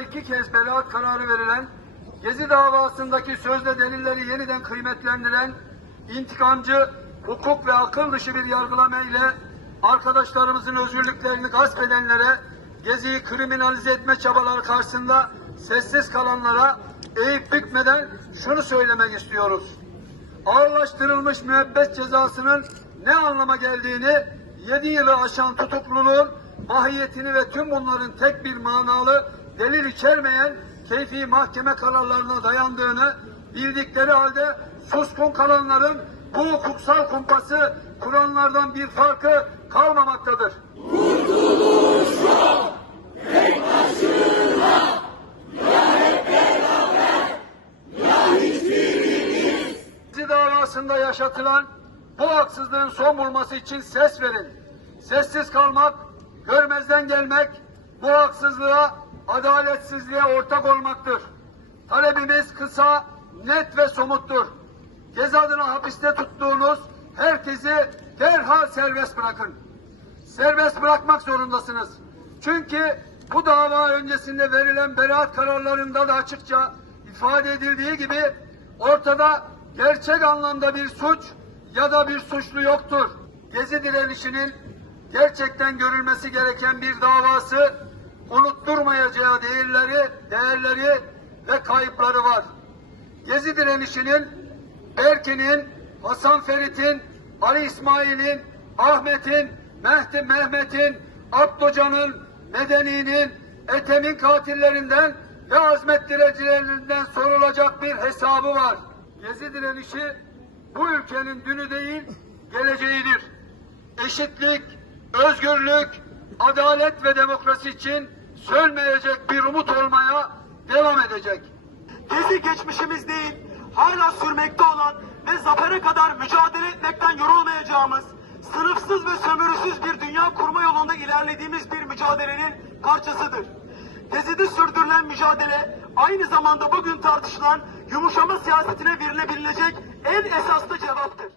iki kez beraat kararı verilen, Gezi davasındaki sözde delilleri yeniden kıymetlendiren, intikamcı, hukuk ve akıl dışı bir yargılama ile arkadaşlarımızın özgürlüklerini gasp edenlere, Gezi'yi kriminalize etme çabaları karşısında sessiz kalanlara eğip bükmeden şunu söylemek istiyoruz. Ağırlaştırılmış müebbet cezasının ne anlama geldiğini, 7 yılı aşan tutukluluğun mahiyetini ve tüm bunların tek bir manalı, delil içermeyen keyfi mahkeme kararlarına dayandığını bildikleri halde suskun kalanların bu hukuksal kumpası Kur'anlardan bir farkı kalmamaktadır. Gezi davasında yaşatılan bu haksızlığın son bulması için ses verin. Sessiz kalmak, gelmek, bu haksızlığa, adaletsizliğe ortak olmaktır. Talebimiz kısa, net ve somuttur. Gezi adına hapiste tuttuğunuz herkesi derhal serbest bırakın. Serbest bırakmak zorundasınız. Çünkü bu dava öncesinde verilen beraat kararlarında da açıkça ifade edildiği gibi ortada gerçek anlamda bir suç ya da bir suçlu yoktur. Gezi direnişinin gerçekten görülmesi gereken bir davası unutturmayacağı değerleri, değerleri ve kayıpları var. Gezi direnişinin Berkin'in, Hasan Ferit'in, Ali İsmail'in, Ahmet'in, Mehdi Mehmet'in, Abducan'ın, Medeni'nin, Ethem'in katillerinden ve azmettirecilerinden sorulacak bir hesabı var. Gezi direnişi bu ülkenin dünü değil, geleceğidir. Eşitlik, özgürlük, adalet ve demokrasi için sönmeyecek bir umut olmaya devam edecek. Gezi geçmişimiz değil, hala sürmekte olan ve zafere kadar mücadele etmekten yorulmayacağımız, sınıfsız ve sömürüsüz bir dünya kurma yolunda ilerlediğimiz bir mücadelenin parçasıdır. Gezi'de sürdürülen mücadele aynı zamanda bugün tartışılan yumuşama siyasetine verilebilecek en esaslı cevaptır.